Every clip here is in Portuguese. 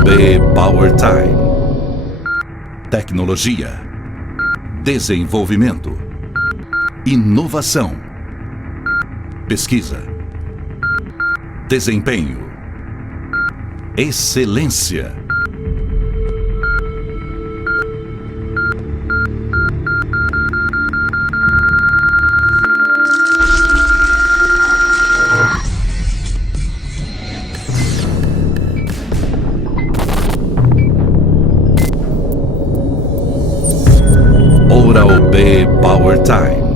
Oral-B Power Time. Tecnologia, desenvolvimento, inovação, pesquisa, desempenho, excelência. Oral-B Power Time.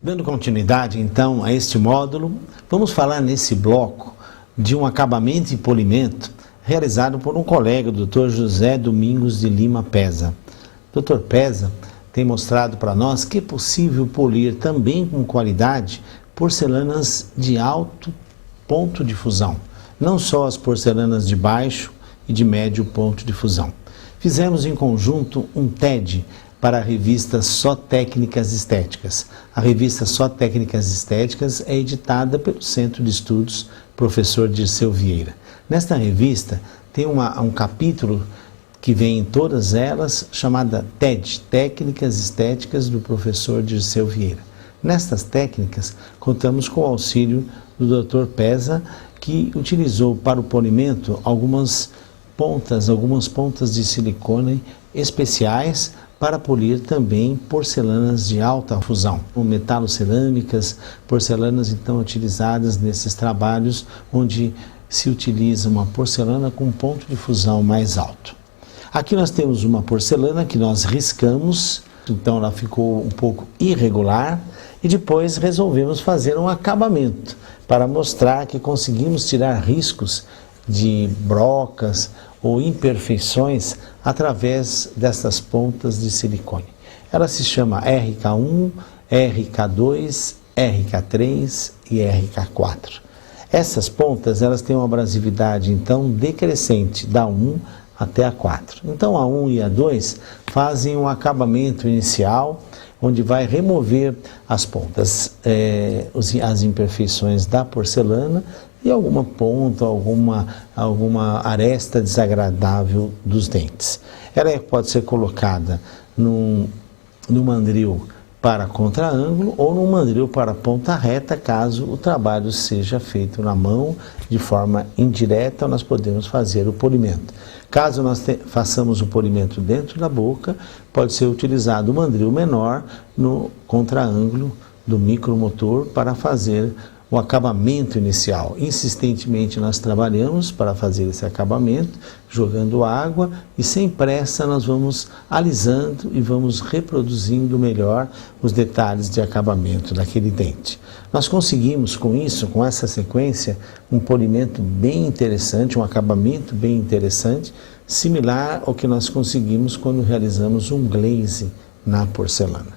Dando continuidade, então, a este módulo, vamos falar nesse bloco de um acabamento e polimento realizado por um colega, o Dr. José Domingos de Lima Peza. O Dr. Peza tem mostrado para nós que é possível polir também com qualidade porcelanas de alto ponto de fusão, não só as porcelanas de baixo e de médio ponto de fusão. Fizemos em conjunto um TED para a revista Só Técnicas Estéticas. A revista Só Técnicas Estéticas é editada pelo Centro de Estudos Professor Dirceu Vieira. Nesta revista tem um capítulo que vem em todas elas, chamada TED, Técnicas Estéticas do Professor Dirceu Vieira. Nestas técnicas, contamos com o auxílio do Dr. Peza, que utilizou para o polimento algumas pontas de silicone especiais para polir também porcelanas de alta fusão, metalocerâmicas, porcelanas então utilizadas nesses trabalhos onde se utiliza uma porcelana com ponto de fusão mais alto. Aqui nós temos uma porcelana que nós riscamos, então ela ficou um pouco irregular e depois resolvemos fazer um acabamento para mostrar que conseguimos tirar riscos de brocas ou imperfeições através dessas pontas de silicone. Ela se chama RK1, RK2, RK3 e RK4. Essas pontas elas têm uma abrasividade então decrescente da 1 até a 4. Então a 1 e a 2 fazem um acabamento inicial onde vai remover as pontas, as imperfeições da porcelana e alguma ponta, alguma aresta desagradável dos dentes. Ela pode ser colocada num mandril para contraângulo ou num mandril para ponta reta, caso o trabalho seja feito na mão de forma indireta, nós podemos fazer o polimento. Caso nós façamos o polimento dentro da boca, pode ser utilizado o mandril menor no contraângulo do micromotor para fazer o acabamento inicial. Insistentemente nós trabalhamos para fazer esse acabamento, jogando água e sem pressa nós vamos alisando e vamos reproduzindo melhor os detalhes de acabamento daquele dente. Nós conseguimos com isso, com essa sequência, um polimento bem interessante, um acabamento bem interessante, similar ao que nós conseguimos quando realizamos um glaze na porcelana.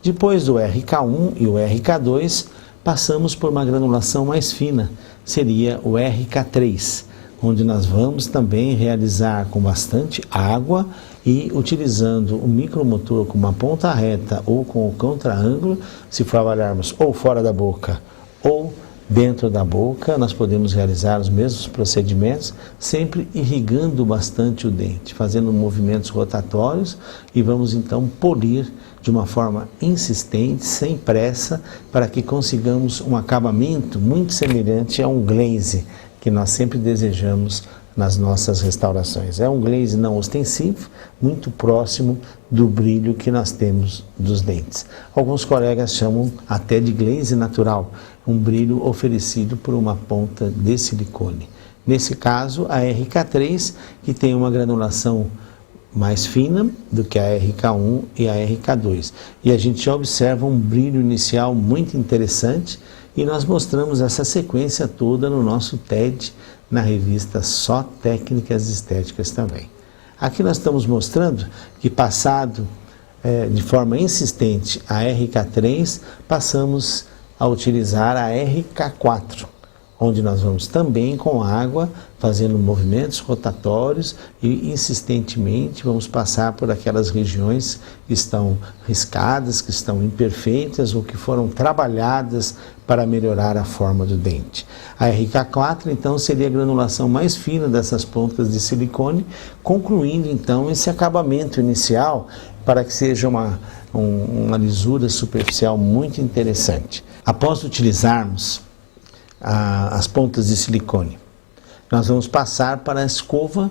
Depois do RK1 e o RK2, passamos por uma granulação mais fina, seria o RK3, onde nós vamos também realizar com bastante água e utilizando o micromotor com uma ponta reta ou com o contraângulo, se trabalharmos ou fora da boca ou Dentro da boca, nós podemos realizar os mesmos procedimentos, sempre irrigando bastante o dente, fazendo movimentos rotatórios e vamos então polir de uma forma insistente, sem pressa, para que consigamos um acabamento muito semelhante a um glaze que nós sempre desejamos nas nossas restaurações. É um glaze não ostensivo, muito próximo do brilho que nós temos dos dentes. Alguns colegas chamam até de glaze natural, um brilho oferecido por uma ponta de silicone. Nesse caso, a RK3, que tem uma granulação mais fina do que a RK1 e a RK2. E a gente já observa um brilho inicial muito interessante e nós mostramos essa sequência toda no nosso TED, na revista Só Técnicas Estéticas também. Aqui nós estamos mostrando que passado de forma insistente a RK3, passamos a utilizar a RK4, onde nós vamos também com água, fazendo movimentos rotatórios e insistentemente vamos passar por aquelas regiões que estão riscadas, que estão imperfeitas ou que foram trabalhadas para melhorar a forma do dente. A RK4, então, seria a granulação mais fina dessas pontas de silicone, concluindo, então, esse acabamento inicial para que seja uma lisura superficial muito interessante. Após utilizarmos as pontas de silicone, nós vamos passar para a escova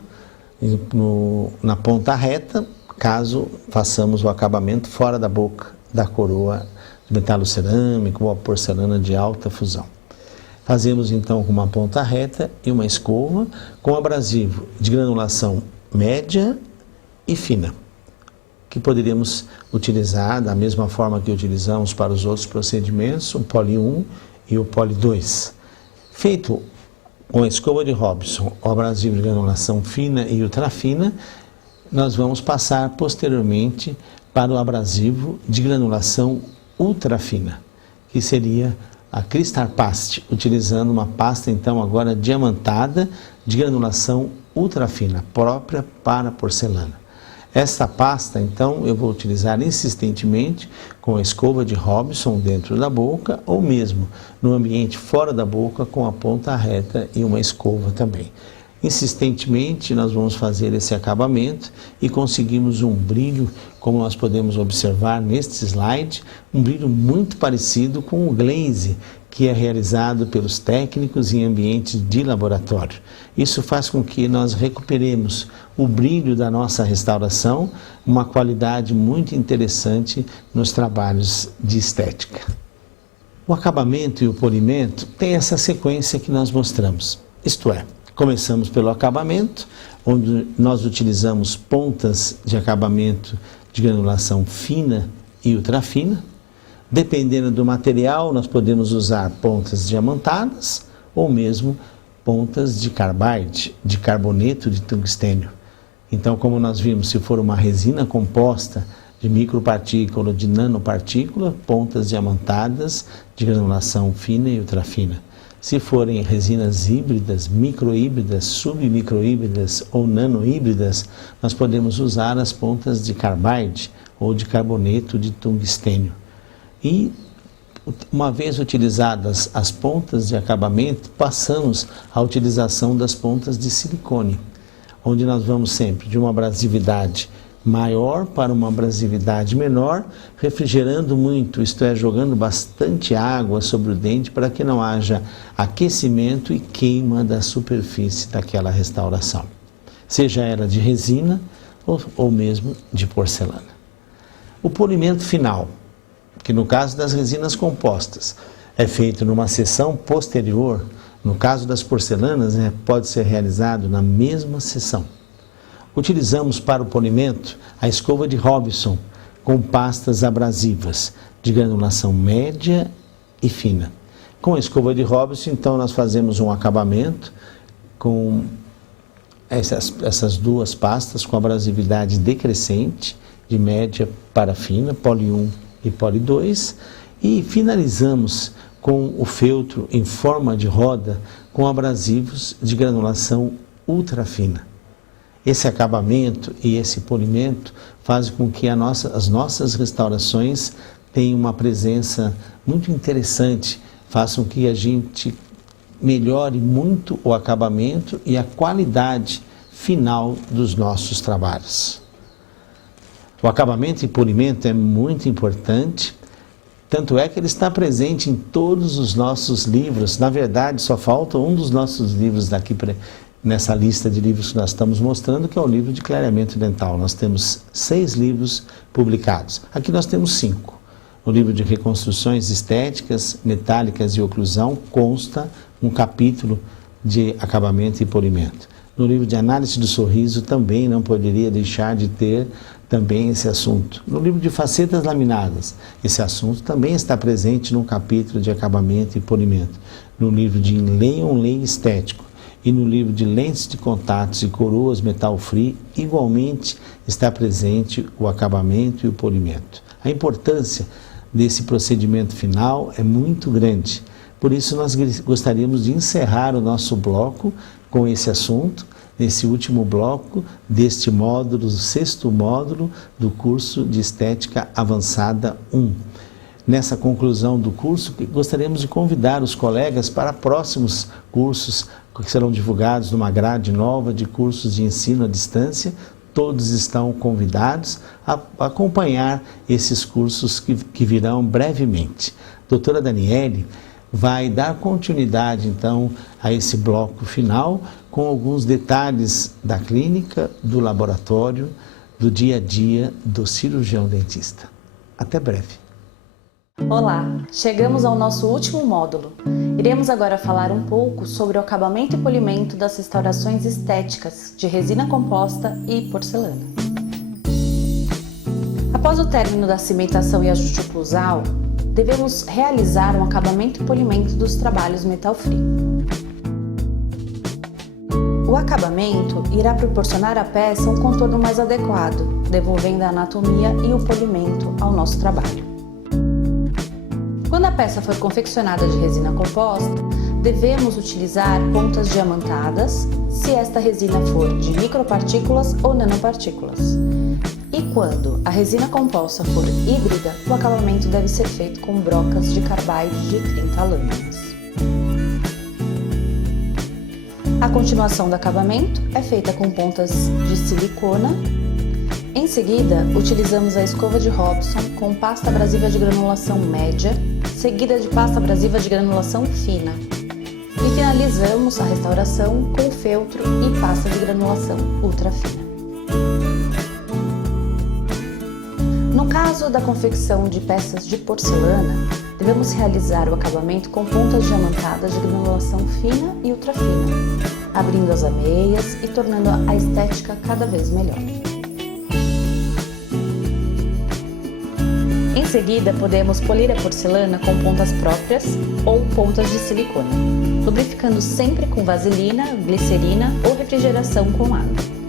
na ponta reta, caso façamos o acabamento fora da boca da coroa de metalocerâmico ou a porcelana de alta fusão. Fazemos então com uma ponta reta e uma escova com abrasivo de granulação média e fina, que poderíamos utilizar da mesma forma que utilizamos para os outros procedimentos, o Poli 1 e o Poli 2. Feito com a escova de Robson, o abrasivo de granulação fina e ultrafina, nós vamos passar posteriormente para o abrasivo de granulação ultrafina, que seria a Cristalpast, utilizando uma pasta então agora diamantada de granulação ultrafina, própria para porcelana. Esta pasta, então, eu vou utilizar insistentemente com a escova de Robson dentro da boca ou mesmo no ambiente fora da boca com a ponta reta e uma escova também. Insistentemente, nós vamos fazer esse acabamento e conseguimos um brilho, como nós podemos observar neste slide, um brilho muito parecido com o glaze que é realizado pelos técnicos em ambientes de laboratório. Isso faz com que nós recuperemos o brilho da nossa restauração, uma qualidade muito interessante nos trabalhos de estética. O acabamento e o polimento têm essa sequência que nós mostramos, isto é, começamos pelo acabamento, onde nós utilizamos pontas de acabamento de granulação fina e ultrafina. Dependendo do material, nós podemos usar pontas diamantadas ou mesmo pontas de carbide, de carboneto de tungstênio. Então, como nós vimos, se for uma resina composta de micropartícula ou de nanopartícula, pontas diamantadas de granulação fina e ultrafina. Se forem resinas híbridas, microhíbridas, submicrohíbridas ou nanohíbridas, nós podemos usar as pontas de carbide ou de carboneto de tungstênio. E, uma vez utilizadas as pontas de acabamento, passamos à utilização das pontas de silicone, onde nós vamos sempre de uma abrasividade maior para uma abrasividade menor, refrigerando muito, isto é, jogando bastante água sobre o dente para que não haja aquecimento e queima da superfície daquela restauração, seja ela de resina ou mesmo de porcelana. O polimento final, que no caso das resinas compostas é feito numa seção posterior, no caso das porcelanas pode ser realizado na mesma seção. Utilizamos para o polimento a escova de Robson com pastas abrasivas de granulação média e fina. Com a escova de Robson, então, nós fazemos um acabamento com essas duas pastas com abrasividade decrescente, de média para fina, Poli 1 e Poli 2, e finalizamos com o feltro em forma de roda com abrasivos de granulação ultrafina. Esse acabamento e esse polimento fazem com que as nossas restaurações tenham uma presença muito interessante façam que a gente melhore muito o acabamento e a qualidade final dos nossos trabalhos. O acabamento e polimento é muito importante, tanto é que ele está presente em todos os nossos livros. Na verdade, só falta um dos nossos livros daqui nessa lista de livros que nós estamos mostrando, que é o livro de clareamento dental. Nós temos 6 livros publicados. Aqui nós temos 5. No livro de reconstruções estéticas, metálicas e oclusão, consta um capítulo de acabamento e polimento. No livro de análise do sorriso também não poderia deixar de ter também esse assunto. No livro de facetas laminadas, esse assunto também está presente no capítulo de acabamento e polimento. No livro de inlay estético e no livro de lentes de contatos e coroas metal free, igualmente está presente o acabamento e o polimento. A importância desse procedimento final é muito grande. Por isso, nós gostaríamos de encerrar o nosso bloco com esse assunto, nesse último bloco deste módulo, o 6º módulo do curso de Estética Avançada 1. Nessa conclusão do curso, gostaríamos de convidar os colegas para próximos cursos que serão divulgados numa grade nova de cursos de ensino à distância. Todos estão convidados a acompanhar esses cursos que virão brevemente. Doutora Daniele vai dar continuidade, então, a esse bloco final, com alguns detalhes da clínica, do laboratório, do dia a dia do cirurgião dentista. Até breve. Olá, chegamos ao nosso último módulo. Iremos agora falar um pouco sobre o acabamento e polimento das restaurações estéticas de resina composta e porcelana. Após o término da cimentação e ajuste oclusal, devemos realizar um acabamento e polimento dos trabalhos metal free. O acabamento irá proporcionar à peça um contorno mais adequado, devolvendo a anatomia e o polimento ao nosso trabalho. Quando a peça for confeccionada de resina composta, devemos utilizar pontas diamantadas, se esta resina for de micropartículas ou nanopartículas. E quando a resina composta for híbrida, o acabamento deve ser feito com brocas de carbide de 30 lâminas. A continuação do acabamento é feita com pontas de silicona. Em seguida, utilizamos a escova de Hobson com pasta abrasiva de granulação média, seguida de pasta abrasiva de granulação fina. E finalizamos a restauração com feltro e pasta de granulação ultra fina. No caso da confecção de peças de porcelana, devemos realizar o acabamento com pontas diamantadas de granulação fina e ultra fina, abrindo as ameias e tornando a estética cada vez melhor. Em seguida, podemos polir a porcelana com pontas próprias ou pontas de silicone, lubrificando sempre com vaselina, glicerina ou refrigeração com água.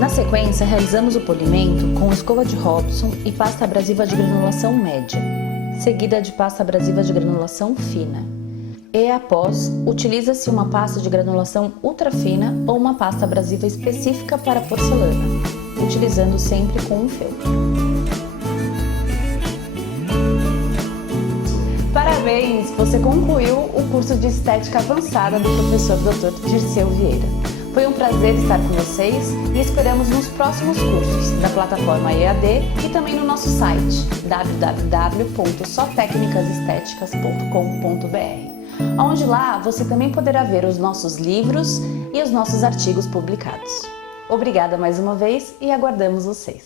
Na sequência, realizamos o polimento com escova de Hobson e pasta abrasiva de granulação média, seguida de pasta abrasiva de granulação fina. E após, utiliza-se uma pasta de granulação ultra fina ou uma pasta abrasiva específica para porcelana, utilizando sempre com um feltro. Parabéns! Você concluiu o curso de Estética Avançada do professor Dr. Dirceu Vieira. Foi um prazer estar com vocês e esperamos nos próximos cursos da plataforma EAD e também no nosso site www.sotecnicasesteticas.com.br, onde lá você também poderá ver os nossos livros e os nossos artigos publicados. Obrigada mais uma vez e aguardamos vocês!